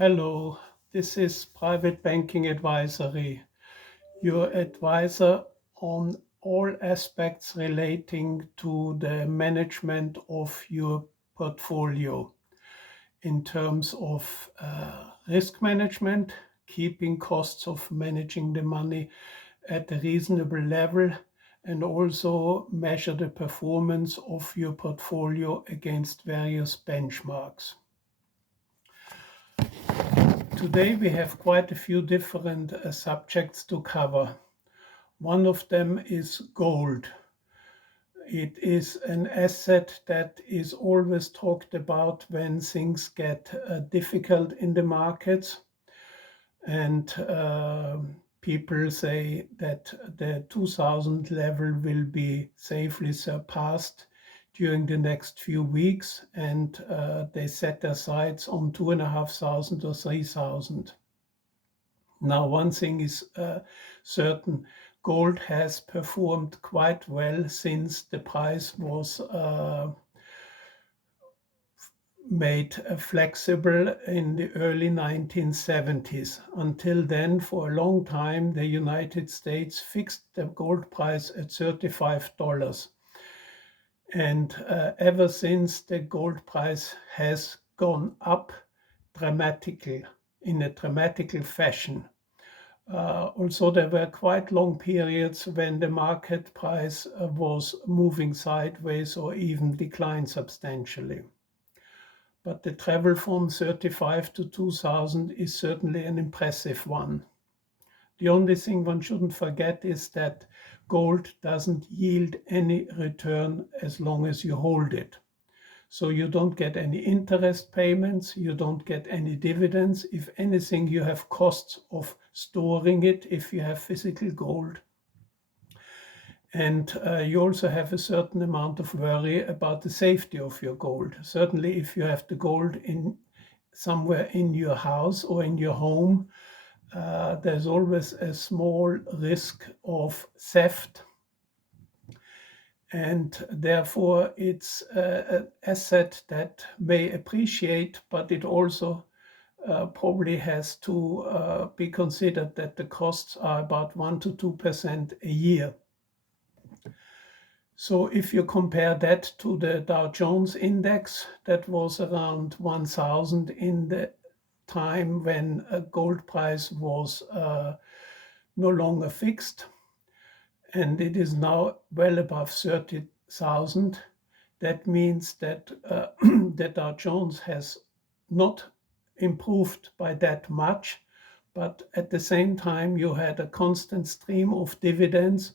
Hello, this is Private Banking Advisory, your advisor on all aspects relating to the management of your portfolio in terms of risk management, keeping costs of managing the money at a reasonable level, and also measure the performance of your portfolio against various benchmarks. Today we have quite a few different subjects to cover. One of them is gold. It is an asset that is always talked about when things get difficult in the markets. And people say that the 2000 level will be safely surpassed during the next few weeks, and they set their sights on 2,500 or 3,000. Now, one thing is certain, gold has performed quite well since the price was made flexible in the early 1970s. Until then, for a long time, the United States fixed the gold price at $35. And ever since, the gold price has gone up dramatically, in a dramatical fashion. Also, there were quite long periods when the market price was moving sideways or even declined substantially. But the travel from 35 to 2000 is certainly an impressive one. The only thing one shouldn't forget is that gold doesn't yield any return as long as you hold it. So you don't get any interest payments, you don't get any dividends. If anything, you have costs of storing it if you have physical gold. And you also have a certain amount of worry about the safety of your gold. Certainly, if you have the gold in somewhere in your house or in your home, there's always a small risk of theft. And therefore, it's an asset that may appreciate, but it also probably has to be considered that the costs are about 1 to 2% a year. So if you compare that to the Dow Jones index, that was around 1,000 in the time when a gold price was no longer fixed, and it is now well above 30,000. That means that the Dow Jones has not improved by that much, but at the same time you had a constant stream of dividends,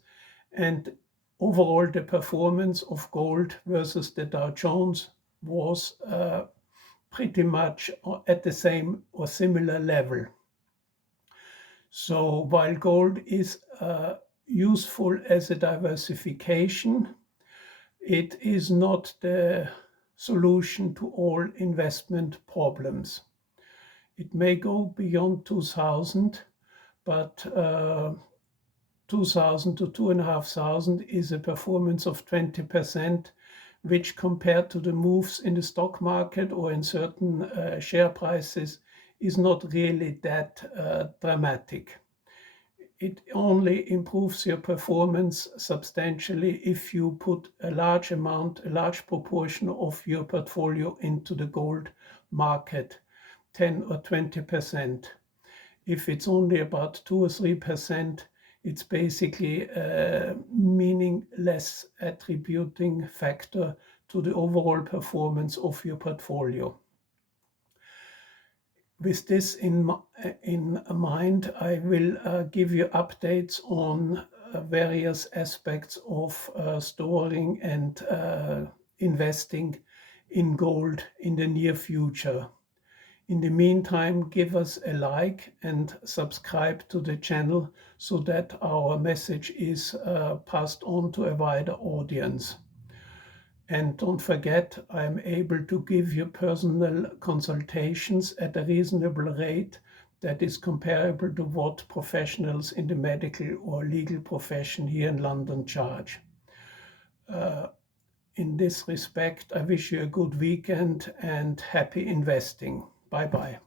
and overall the performance of gold versus the Dow Jones was pretty much at the same or similar level. So while gold is useful as a diversification, it is not the solution to all investment problems. It may go beyond 2000, but 2000 to 2,500 is a performance of 20%, which compared to the moves in the stock market or in certain share prices is not really that dramatic. It only improves your performance substantially if you put a large proportion of your portfolio into the gold market, 10 or 20%. If it's only about 2 or 3%, it's basically a meaningless attributing factor to the overall performance of your portfolio. With this in mind, I will give you updates on various aspects of storing and investing in gold in the near future. In the meantime, give us a like and subscribe to the channel so that our message is passed on to a wider audience. And don't forget, I am able to give you personal consultations at a reasonable rate that is comparable to what professionals in the medical or legal profession here in London charge. In this respect, I wish you a good weekend and happy investing. Bye-bye.